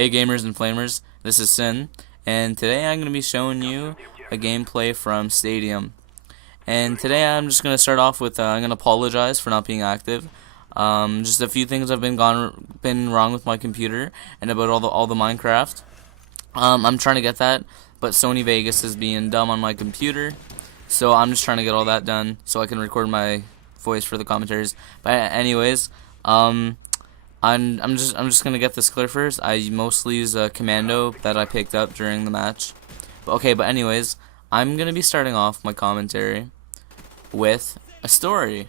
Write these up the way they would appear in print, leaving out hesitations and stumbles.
Hey gamers and flamers, this is SyN, and today I'm going to be showing you a gameplay from Stadium. And today I'm just going to start off with, I'm going to apologize for not being active. Just a few things have been wrong with my computer and about all the Minecraft. I'm trying to get that, but Sony Vegas is being dumb on my computer, so I'm just trying to get all that done so I can record my voice for the commentaries. But anyways, I'm just gonna get this clear first. I mostly use a commando that I picked up during the match. But anyways, I'm gonna be starting off my commentary with a story,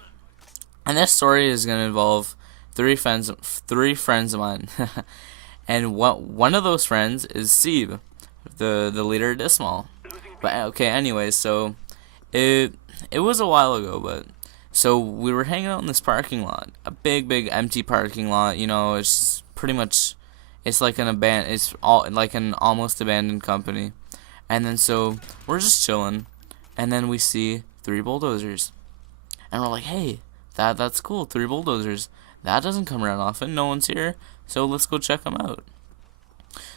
and this story is gonna involve three friends of mine, and one of those friends is Seb, the leader of Dismal. But okay, anyways, so it was a while ago, but. So we were hanging out in this parking lot, a big empty parking lot. You know, it's pretty much, it's like it's like an almost abandoned company. And then so we're just chilling, and then we see 3 bulldozers, and we're like, hey, that's cool, 3 bulldozers. That doesn't come around often. No one's here, so let's go check them out.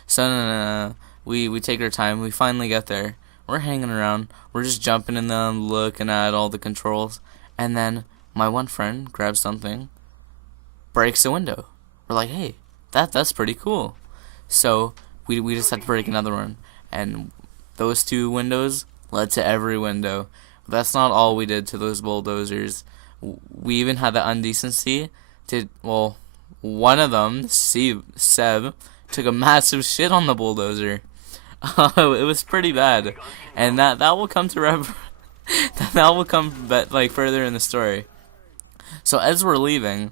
So we take our time. We finally get there. We're hanging around. We're just jumping in them, looking at all the controls. And then my one friend grabs something, breaks a window. We're like, hey, that's pretty cool. So we just had to break another one, and those 2 windows led to every window. But that's not all we did to those bulldozers. We even had the undecency to, well, one of them, Seb, took a massive shit on the bulldozer. It was pretty bad, and that will come to that will come further in the story. So as we're leaving,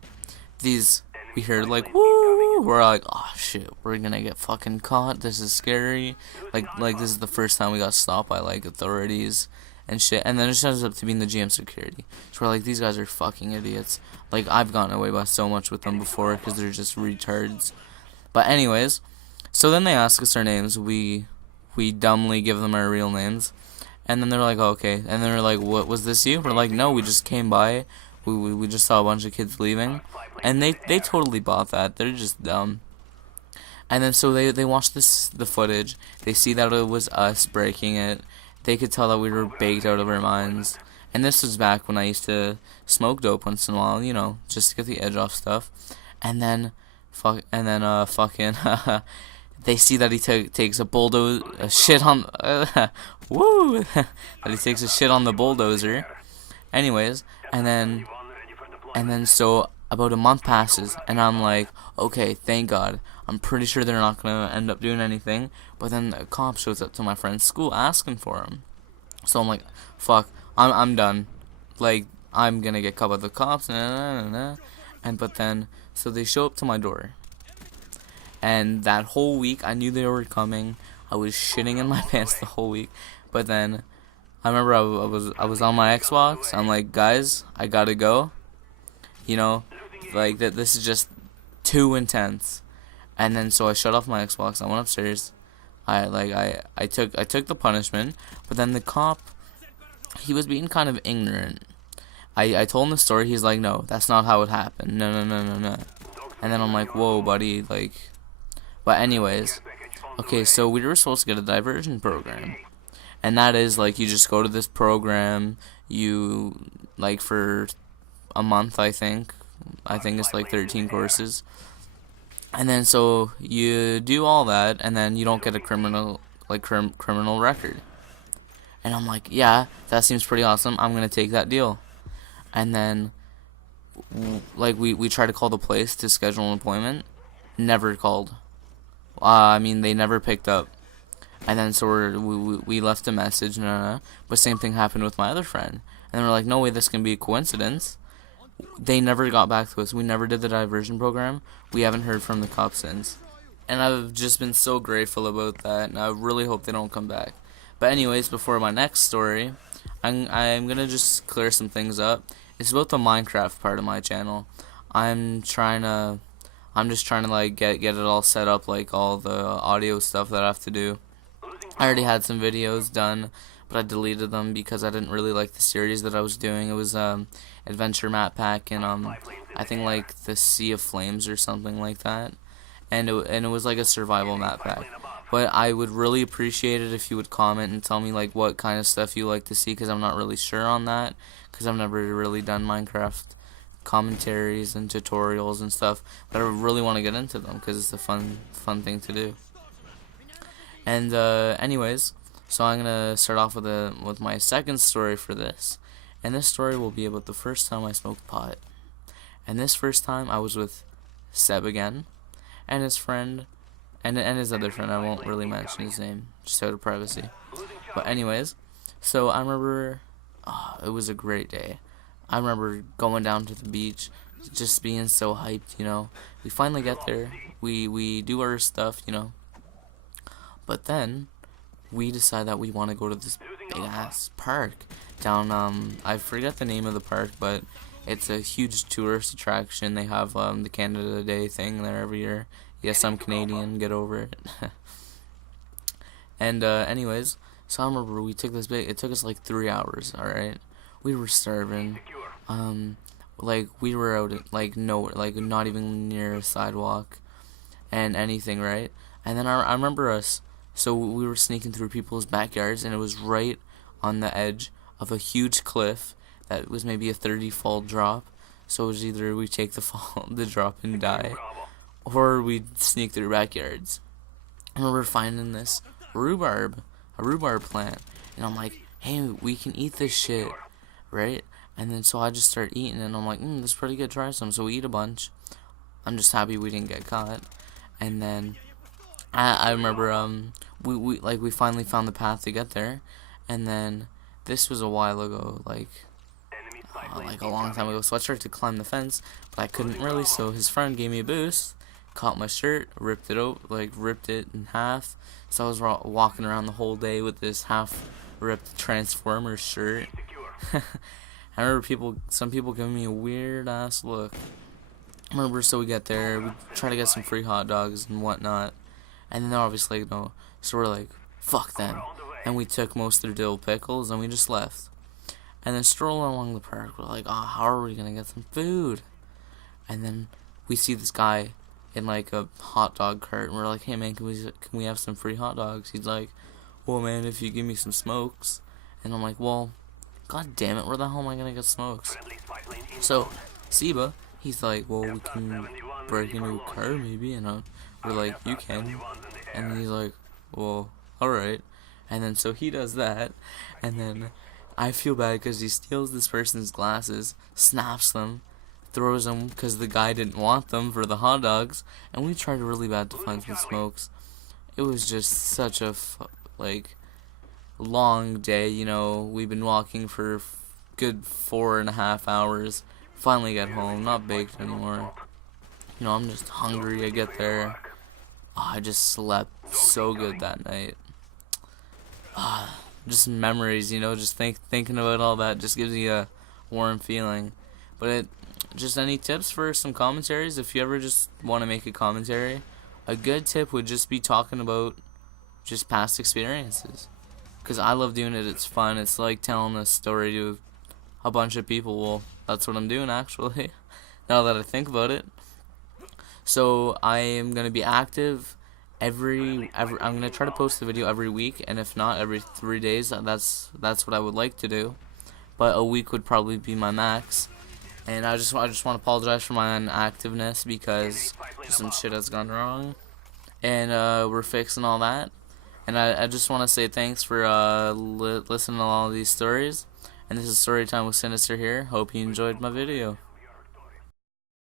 we heard like woo. We're like, oh shit, we're gonna get fucking caught. This is scary. Like this is the first time we got stopped by like authorities and shit. And then it shows up to being the GM security. So we're like, these guys are fucking idiots. Like I've gotten away by so much with them before because they're just retards. But anyways, so then they ask us our names. We dumbly give them our real names. And then they're like, oh, okay. And then they're like, what, was this you? We're like, no, we just came by. We just saw a bunch of kids leaving. And they totally bought that. They're just dumb. And then so they watched the footage. They see that it was us breaking it. They could tell that we were baked out of our minds. And this was back when I used to smoke dope once in a while, you know, just to get the edge off stuff. And then fucking they see that he takes a shit on woo that he takes a shit on the bulldozer. Anyways, and then so about a month passes, and I'm like, okay, thank God. I'm pretty sure they're not gonna end up doing anything. But then a cop shows up to my friend's school asking for him. So I'm like, fuck, I'm done. Like I'm gonna get caught by the cops. But then so they show up to my door. And that whole week, I knew they were coming. I was shitting in my pants the whole week. But then, I remember I was on my Xbox. I'm like, guys, I gotta go. You know, like that. This is just too intense. And then so I shut off my Xbox. I went upstairs. I took the punishment. But then the cop, he was being kind of ignorant. I told him the story. He's like, no, that's not how it happened. No. And then I'm like, whoa, buddy, like. But anyways, okay, so we were supposed to get a diversion program, and that is like you just go to this program, you like for a month, I think it's like 13 courses, and then so you do all that, and then you don't get a criminal record. And I'm like, yeah, that seems pretty awesome. I'm gonna take that deal. And then like we tried to call the place to schedule an appointment, never called. I mean, they never picked up. And then so we left a message, but same thing happened with my other friend. And then we're like, no way, this can be a coincidence. They never got back to us. We never did the diversion program. We haven't heard from the cops since. And I've just been so grateful about that, and I really hope they don't come back. But anyways, before my next story, I'm gonna just clear some things up. It's about the Minecraft part of my channel. I'm just trying to like get it all set up, like all the audio stuff that I have to do. I already had some videos done, but I deleted them because I didn't really like the series that I was doing. It was Adventure Map Pack and I think like the Sea of Flames or something like that. and it was like a survival map pack. But I would really appreciate it if you would comment and tell me like what kind of stuff you like to see, because I'm not really sure on that, because I've never really done Minecraft commentaries and tutorials and stuff, but I really want to get into them because it's a fun thing to do. And anyways, so I'm gonna start off with my second story for this, and this story will be about the first time I smoked pot. And this first time I was with Seb again, and his friend, and his other friend. I won't really mention his name, just out of privacy. But anyways, so I remember, it was a great day. I remember going down to the beach, just being so hyped, you know. We finally get there, we do our stuff, you know. But then, we decide that we want to go to this big-ass park down, I forget the name of the park, but it's a huge tourist attraction. They have the Canada Day thing there every year. Yes, I'm Canadian, get over it. And anyways, so I remember we took this it took us like 3 hours, alright? We were starving. Like we were out at like nowhere, like not even near a sidewalk and anything, right? And then I remember us, so we were sneaking through people's backyards, and it was right on the edge of a huge cliff that was maybe a 30-fall drop. So it was either we take the drop and die, or we'd sneak through backyards. I remember finding this a rhubarb plant, and I'm like, hey, we can eat this shit, right? And then so I just start eating, and I'm like, this is pretty good, try some. So we eat a bunch. I'm just happy we didn't get caught. And then I remember we finally found the path to get there, and then this was a while ago, like a long time ago. So I started to climb the fence, but I couldn't really. So his friend gave me a boost, caught my shirt, ripped it in half. So I was walking around the whole day with this half-ripped Transformers shirt. I remember some people giving me a weird ass look. I remember, so we get there, we try to get some free hot dogs and whatnot, and then they're obviously no. So we're like, fuck them, and we took most of their dill pickles and we just left. And then strolling along the park, we're like, how are we gonna get some food? And then we see this guy in like a hot dog cart, and we're like, hey man, can we have some free hot dogs? He's like, well man, if you give me some smokes. And I'm like, well, god damn it, where the hell am I gonna get smokes? So Seba, he's like, well, we can break into a car maybe, and we're like, you can. And he's like, well, alright. And then so he does that, and then I feel bad because he steals this person's glasses, snaps them, throws them because the guy didn't want them for the hot dogs, and we tried really bad to find some smokes. It was just such a long day, you know. We've been walking for good 4.5 hours. Finally get home, not baked anymore. You know, I'm just hungry. I get there. I just slept so good that night. Just memories, you know, just thinking about all that just gives you a warm feeling. But just any tips for some commentaries? If you ever just want to make a commentary, a good tip would just be talking about just past experiences. Because I love doing it, it's fun. It's like telling a story to a bunch of people. Well, that's what I'm doing actually, now that I think about it. So I am going to be active I'm going to try to post the video every week, and if not, every 3 days. That's what I would like to do. But a week would probably be my max. And I just want to apologize for my inactiveness because some shit has gone wrong. And we're fixing all that. And I just want to say thanks for listening to all these stories. And this is Storytime with Sinister here. Hope you enjoyed my video.